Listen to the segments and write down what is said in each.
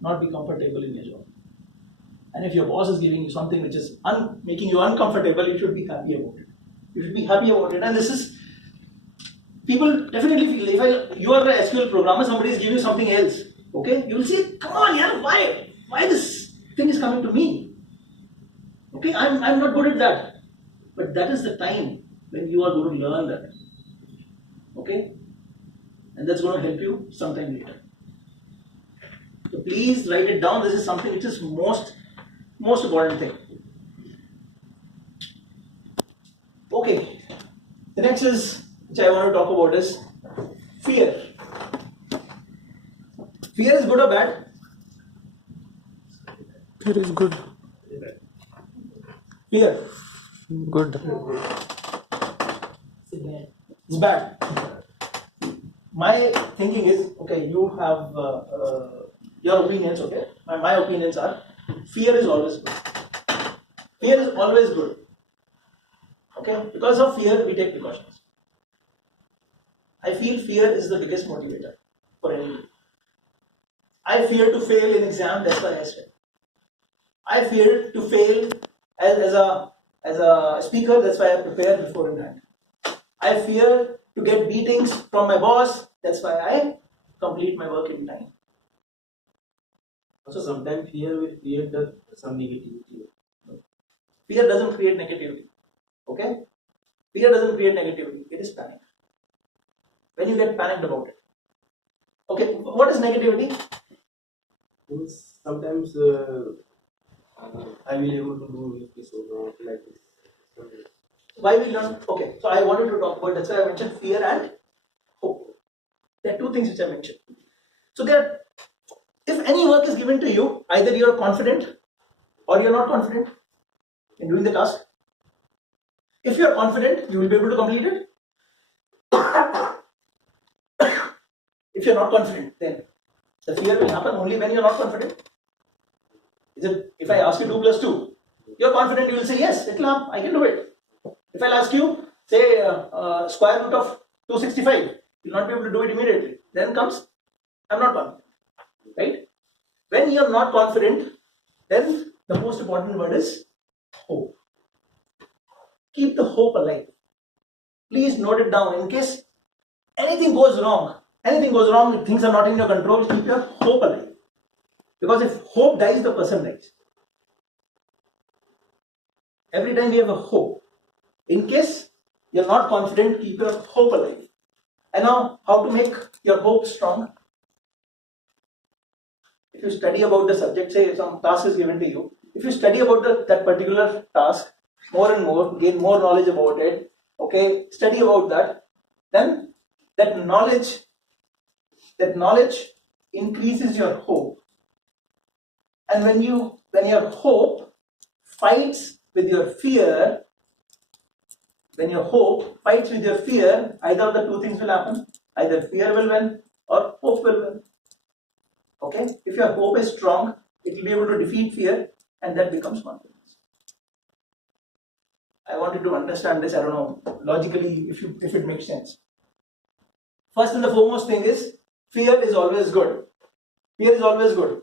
not be comfortable in your job. And if your boss is giving you something which is making you uncomfortable, you should be happy about it. You should be happy about it. And this is, people definitely feel, if you are an SQL programmer, somebody is giving you something else, okay? You will say, come on, yeah, why this thing is coming to me? Okay, I'm not good at that. But that is the time when you are going to learn that. Okay? And that's going to help you sometime later. So please write it down. This is something which is most important thing. Okay. The next is, which I want to talk about, is fear. Fear is good or bad? Fear is good. Fear. Good. It's bad. My thinking is, okay, you have your opinions, okay? My opinions are, fear is always good. Fear is always good. Okay? Because of fear, we take precautions. I feel fear is the biggest motivator for anyone. I fear to fail in exam, that's why I study. I fear to fail as a speaker, that's why I prepare before in hand. I fear to get beatings from my boss, that's why I complete my work in time. Also, sometimes fear will create some negativity. Fear doesn't create negativity. Okay? Fear doesn't create negativity. It is panic. When you get panicked about it. Okay, what is negativity? Sometimes I will able to do this or not like this. Why we learn? Okay, so I wanted to talk about, that's why I mentioned fear and hope. There are two things which I mentioned. So if any work is given to you, either you are confident or you are not confident in doing the task. If you are confident, you will be able to complete it. If you are not confident, then the fear will happen only when you are not confident. If I ask you 2 plus 2, you are confident, you will say yes, it will happen, I can do it. If I'll ask you, say square root of 265, you will not be able to do it immediately. Then comes, I'm not confident. Right? When you are not confident, then the most important word is hope. Keep the hope alive. Please note it down in case anything goes wrong, things are not in your control, keep your hope alive. Because if hope dies, the person dies. Every time we have a hope. In case you're not confident, keep your hope alive. And now, how to make your hope strong? If you study about the subject, say some task is given to you, if you study about that particular task more and more, gain more knowledge about it, okay, study about that, then that knowledge increases your hope. And when your hope fights with your fear, either of the two things will happen. Either fear will win or hope will win. Okay? If your hope is strong, it will be able to defeat fear, and that becomes confidence. I wanted to understand this, I don't know, logically, if it makes sense. First and the foremost thing is, fear is always good. Fear is always good.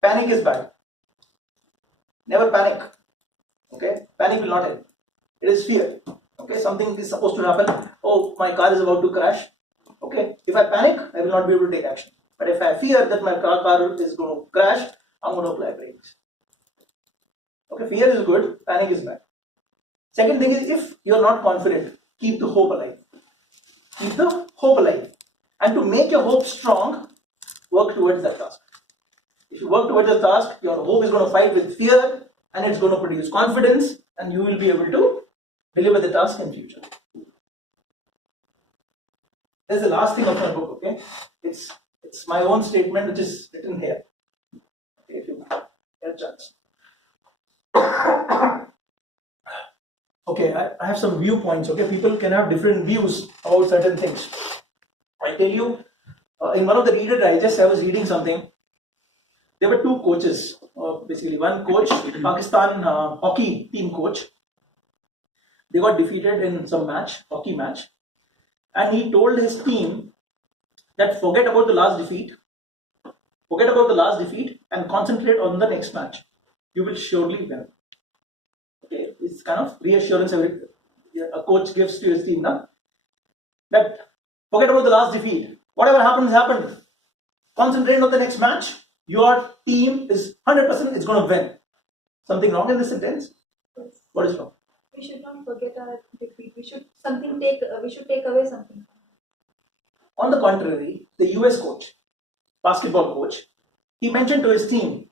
Panic is bad. Never panic. Okay? Panic will not help. It is fear. Okay? Something is supposed to happen. Oh, my car is about to crash. Okay? If I panic, I will not be able to take action. But if I fear that my car is going to crash, I'm going to apply brakes. Okay? Fear is good. Panic is bad. Second thing is, if you are not confident, keep the hope alive. Keep the hope alive. And to make your hope strong, work towards that task. If you work towards the task, your hope is going to fight with fear, and it's going to produce confidence, and you will be able to deliver the task in future. That's the last thing of my book, okay? It's my own statement which is written here. Okay, if you get a chance. Okay, I have some viewpoints, okay? People can have different views about certain things. I tell you, in one of the Reader Digest, I was reading something. There were two coaches, basically. One coach, Pakistan hockey team coach. They got defeated in some hockey match. And he told his team that forget about the last defeat. Forget about the last defeat and concentrate on the next match. You will surely win. Okay, it's kind of reassurance a coach gives to his team now. That forget about the last defeat. Whatever happens, happened. Concentrate on the next match. Your team is 100%. It's going to win. Something wrong in this sentence? Yes. What is wrong? We should not forget our defeat. We should take away something. On the contrary, the US coach, basketball coach, he mentioned to his team,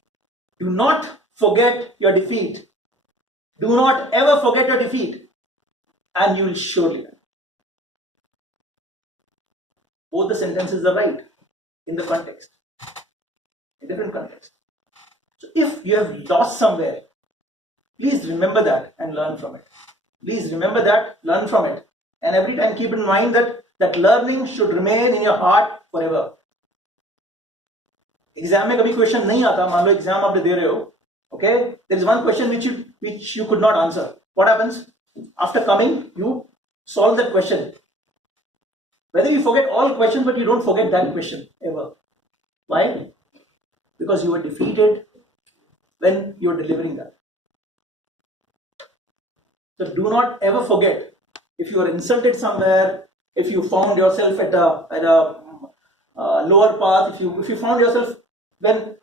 do not forget your defeat. Do not ever forget your defeat. And you will surely win. Both the sentences are right in the context, in different context. So if you have lost somewhere, please remember that and learn from it. Please remember that, learn from it. And every time keep in mind that learning should remain in your heart forever. Exam में कभी question नहीं आता, मान लो exam आप दे रहे हो, okay? There is one question which you could not answer. What happens? After coming, you solve that question. Whether you forget all questions, but you don't forget that question ever. Why? Because you were defeated when you were delivering that. So do not ever forget. If you are insulted somewhere, if you found yourself at a lower path, if you found yourself when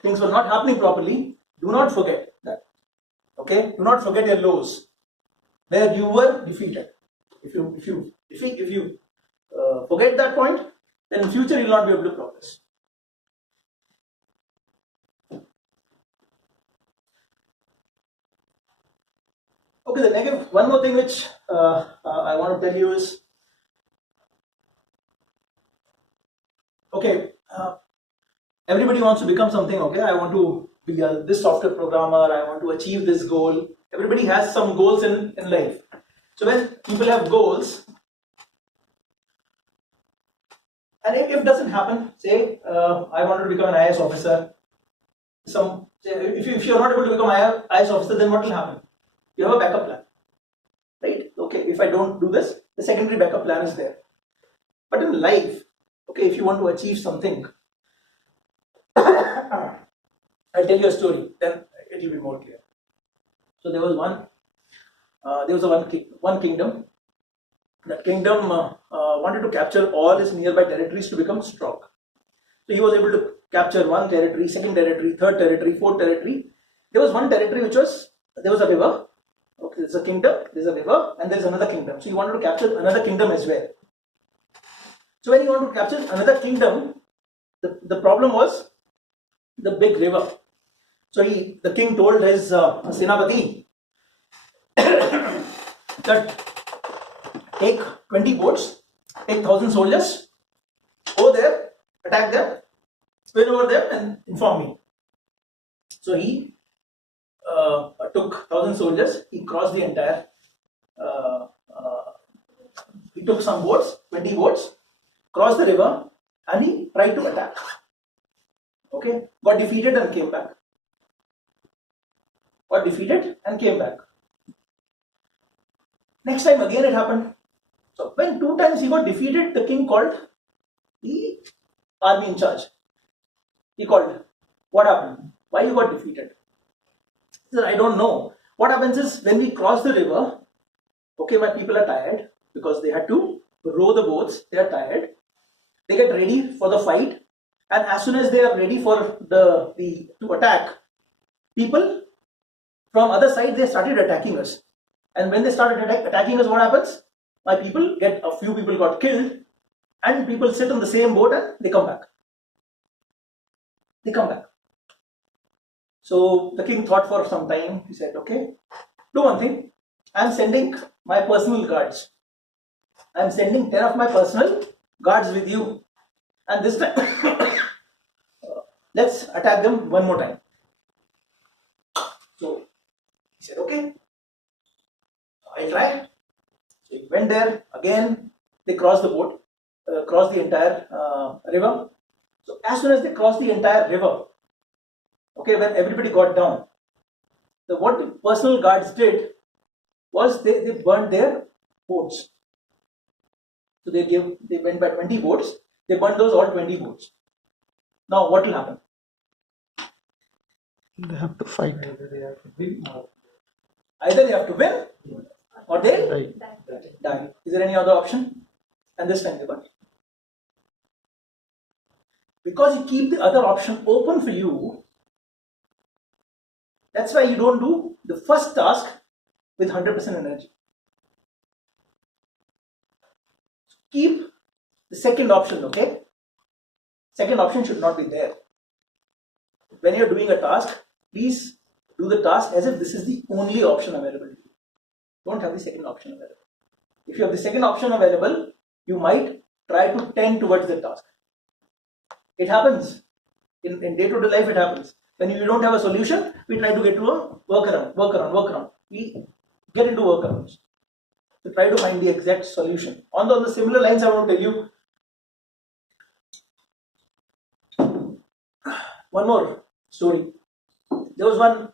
things were not happening properly, do not forget that. Okay? Do not forget your lows, where you were defeated. If you forget that point, then in future you will not be able to progress. Okay, the negative. One more thing which I want to tell you is, okay, everybody wants to become something. Okay, I want to be this software programmer. I want to achieve this goal. Everybody has some goals in life. So when people have goals, and if it doesn't happen, say I wanted to become an IAS officer. If you are not able to become an IAS officer, then what will happen? You have a backup plan, right? Okay, if I don't do this, the secondary backup plan is there. But in life, okay, if you want to achieve something, I'll tell you a story, then it will be more clear. So there was one kingdom. That kingdom wanted to capture all its nearby territories to become strong. So he was able to capture one territory, second territory, third territory, fourth territory. There was one territory there was a river. Okay, there's a kingdom, there's a river, and there's another kingdom. So he wanted to capture another kingdom as well. So when he wanted to capture another kingdom, the problem was the big river. So the king told his Senapati that take 20 boats, take 1,000 soldiers, go there, attack them, win over them, and inform me. So he took 1,000 soldiers. He crossed the entire. He took some boats, 20 boats, crossed the river, and he tried to attack. Okay, got defeated and came back. Next time again it happened. So when 2 times he got defeated, the king called the army in charge. He called. What happened? Why you got defeated? He said, I don't know. What happens is when we cross the river, okay, my people are tired because they had to row the boats. They are tired. They get ready for the fight, and as soon as they are ready for to attack, people from other side they started attacking us. And when they started attacking us, what happens? A few people got killed, and people sit on the same boat and they come back. So the king thought for some time. He said, okay, do one thing. I'm sending my personal guards. I'm sending 10 of my personal guards with you. And this time, let's attack them one more time. So he said, okay, I'll try. So he went there again. They crossed crossed the entire river. So as soon as they crossed the entire river, okay, when everybody got down, what the personal guards did was they burned their boats. So they went by 20 boats. They burned those all 20 boats. Now what will happen? They have to fight. Either they have to win or Either they have to win or they Right. die. Is there any other option? And this time they got it. Because you keep the other option open for you, that's why you don't do the first task with 100% energy. Keep the second option, okay? Second option should not be there. When you're doing a task, please do the task as if this is the only option available to you. Don't have the second option available. If you have the second option available, you might try to tend towards the task. It happens. In day-to-day life, it happens. When you don't have a solution, we try to get to a workaround. We get into workarounds. To try to find the exact solution. On the similar lines, I want to tell you one more story. There was one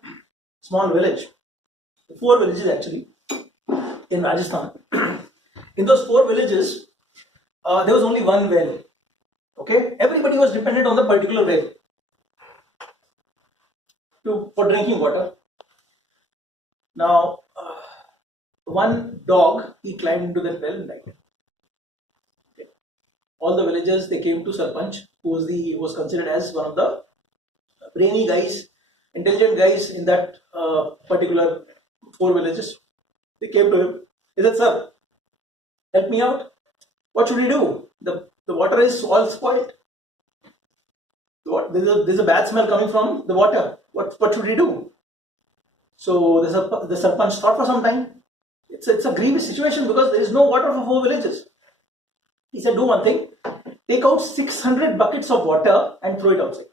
small village, 4 villages actually, in Rajasthan. In those 4 villages, there was only one well. Okay, everybody was dependent on the particular well for drinking water. Now, one dog, he climbed into that well and died. Okay. All the villagers, they came to Sarpanch, who was considered as one of the brainy guys, intelligent guys in that particular 4 villages. They came to him. He said, "Sir, help me out. What should we do? The water is all spoiled. There's a bad smell coming from the water. What should we do?" So the Sarpanch thought for some time. It's a grievous situation because there is no water for 4 villages. He said, "Do one thing. Take out 600 buckets of water and throw it outside.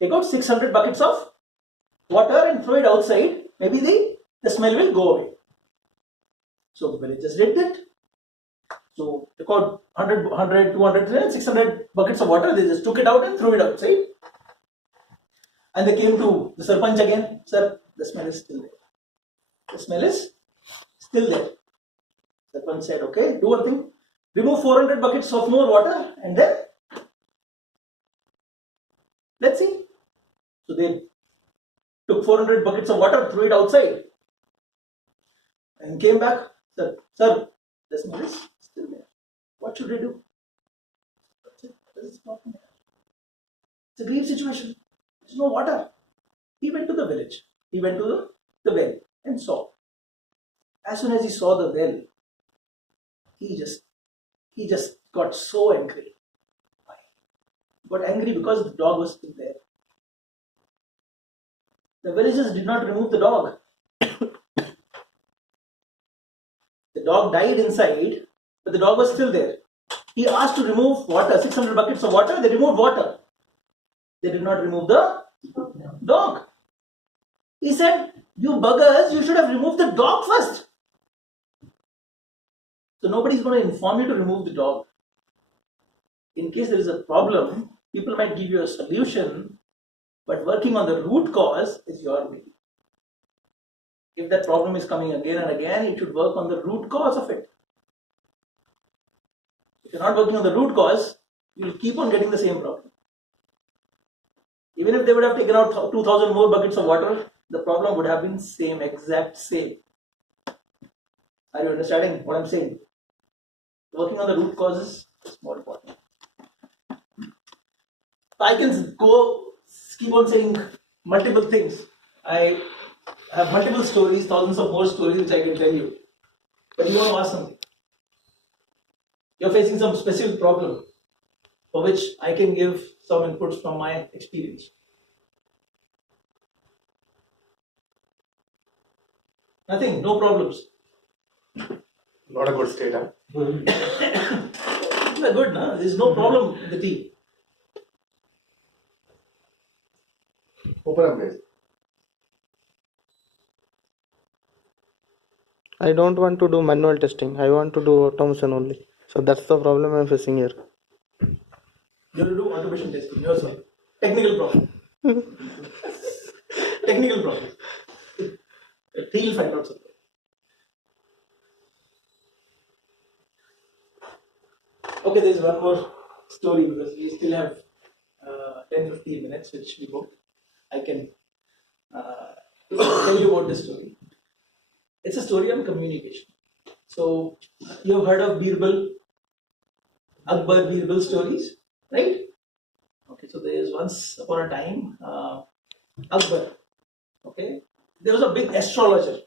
Take out 600 buckets of water and throw it outside. Maybe the smell will go away." So the villagers did that. So they got 100, 200, 300, 600 buckets of water. They just took it out and threw it outside. And they came to the Sarpanch again. "Sir, the smell is still there. The smell is still there." Sarpanch said, "Okay, do one thing. Remove 400 buckets of more water and then let's see." So they took 400 buckets of water, threw it outside, and came back. Sir, the smell is still there. What should I do?" It's a grave situation. There's no water. He went to the village. He went to the well and saw. As soon as he saw the well, he just got so angry. Why? He got angry because the dog was still there. The villagers did not remove the dog. The dog died inside, but the dog was still there. He asked to remove water, 600 buckets of water. They removed water. They did not remove the dog. He said, "You buggers, you should have removed the dog first." So nobody's going to inform you to remove the dog. In case there is a problem, people might give you a solution, but working on the root cause is your duty. If that problem is coming again and again, you should work on the root cause of it. If you're not working on the root cause, you will keep on getting the same problem. Even if they would have taken out 2,000 more buckets of water, the problem would have been exact same. Are you understanding what I'm saying? Working on the root causes is more important. I can keep on saying multiple things. I have multiple stories, thousands of more stories which I can tell you. But you want to ask something. You're facing some specific problem for which I can give some inputs from my experience. Nothing, no problems. Not a good state, huh? We're good, no? There's no problem in the team. Open up, guys. I don't want to do manual testing. I want to do automation only. So that's the problem I'm facing here. You have to do automation testing yourself. Technical problem. Technical problem. He'll find out something. Okay, there's one more story because we still have 10-15 minutes, which we booked, I can tell you about this story. It's a story on communication. So, you've heard of Birbal, Akbar Birbal stories, right? Okay, so there is once upon a time, Akbar, okay, there was a big astrologer.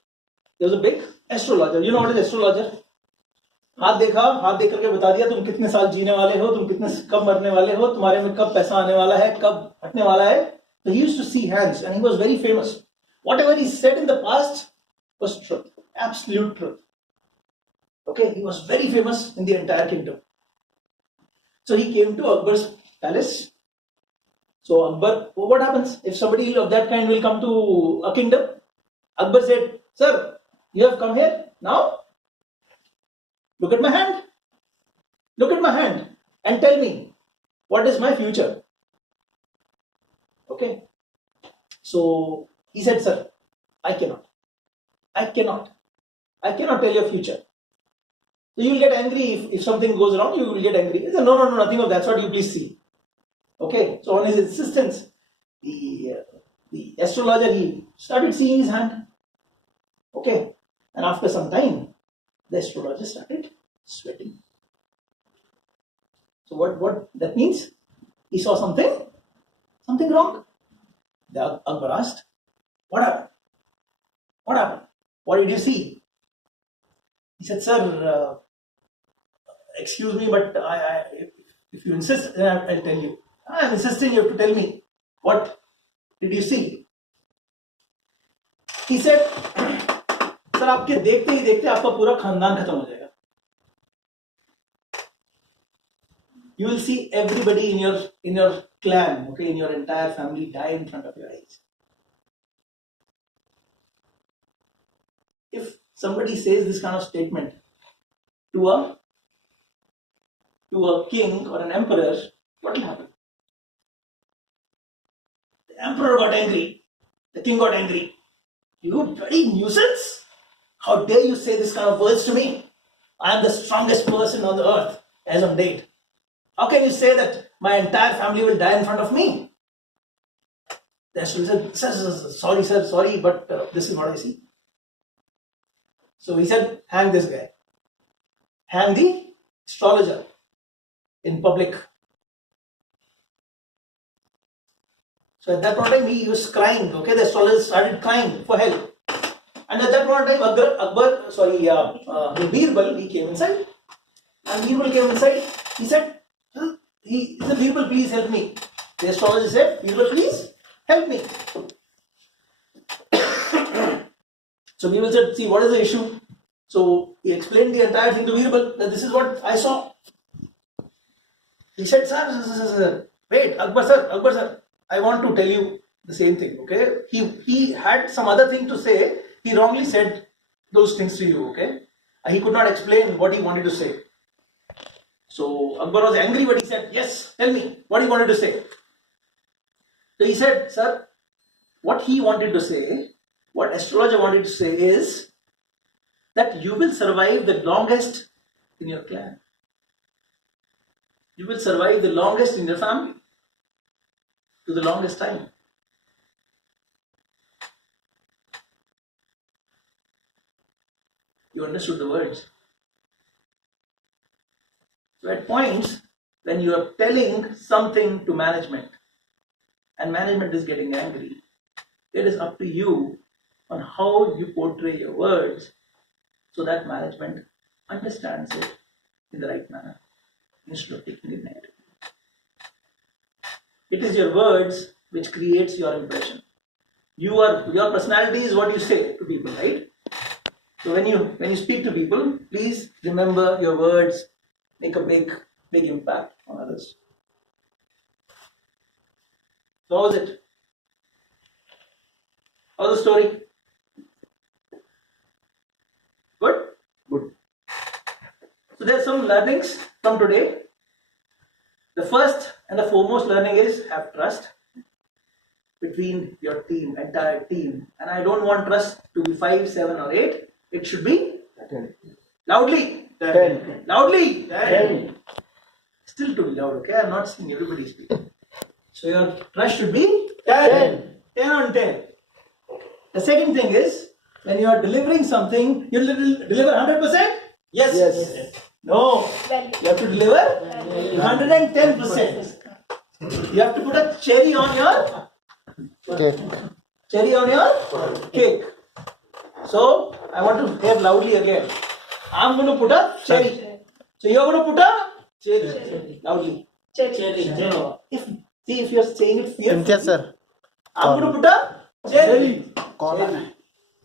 You know what is astrologer? हाथ देखा, हाथ देख करके बता दिया तुम कितने साल जीने वाले हो, तुम कितने कब मरने वाले हो, तुम्हारे में कब पैसा आने वाला है, कब हटने वाला है. So he used to see hands and he was very famous. Whatever he said in the past was truth, absolute truth. Okay, he was very famous in the entire kingdom. So he came to Akbar's palace. So Akbar, what happens if somebody of that kind will come to a kingdom? Akbar said, "Sir, you have come here now? Look at my hand. Look at my hand and tell me, what is my future?" Okay. So he said, "Sir, I cannot tell your future. So you will get angry if something goes wrong, you will get angry." He said, No, nothing of that sort, you please see. Okay. So on his insistence, the astrologer, he started seeing his hand. Okay. And after some time, the astrologer started sweating. So what that means? He saw something wrong. The Akbar asked, "What happened? What happened? What did you see?" He said, "Sir, excuse me, but if you insist, then I'll tell you. I'm insisting you have to tell me. What did you see?" He said, "Sir, आपके देखते ही देखते आपका पूरा खानदान खत्म हो जाएगा. You will see everybody in your clan, okay, in your entire family die in front of your eyes." If somebody says this kind of statement to a king or an emperor, what will happen? The emperor got angry. The king got angry. "You bloody nuisance! How dare you say this kind of words to me? I am the strongest person on the earth as on date. How can you say that my entire family will die in front of me?" The astrologer said, sorry, but this is what I see." So he said, "Hang this guy. Hang the astrologer in public." So at that point in time, he was crying. Okay, the astrologer started crying for help. And at that point in time, Birbal, he came inside. And Birbal came inside. He said, "Birbal, please help me." The astrologer said, "Birbal, please help me." So Birbal said, "See, what is the issue?" So he explained the entire thing to Birbal, that this is what I saw. He said, "Sir, wait, Akbar sir, I want to tell you the same thing, okay?" He had some other thing to say. He wrongly said those things to you, okay? He could not explain what he wanted to say. So Akbar was angry, but he said, "Yes, tell me, what he wanted to say." So he said, "Sir, what he wanted to say, what astrologer wanted to say is that you will survive the longest in your clan. You will survive the longest in your family, to the longest time." You understood the words. So at points when you are telling something to management and management is getting angry, it is up to you on how you portray your words so that management understands it in the right manner instead of taking it negatively. It is your words which creates your impression. Your personality is what you say to people, right? So when you speak to people, please remember your words make a big impact on others. So how was it? How's the story? Good? Good. So there are some learnings from today. The first and the foremost learning is have trust between your team, entire team. And I don't want trust to be 5, 7 or 8. It should be 10. loudly. 10. Loudly. 10. Still to be loud, okay? I'm not seeing everybody speak. So your trust should be 10. 10 on 10. The second thing is, when you are delivering something, you deliver 100%? Yes. No. Value. You have to deliver 110%. You have to put a cherry on your cake. So I want to hear loudly again. I'm going to put a cherry. So you're going to put a cherry. Loudly. Cherry. No. If you're saying it fearfully, Imtiaz sir. I'm going to put a cherry.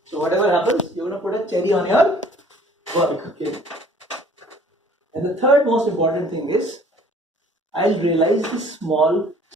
So whatever happens, you're going to put a cherry on your work. Okay. And the third most important thing is, I'll realize the small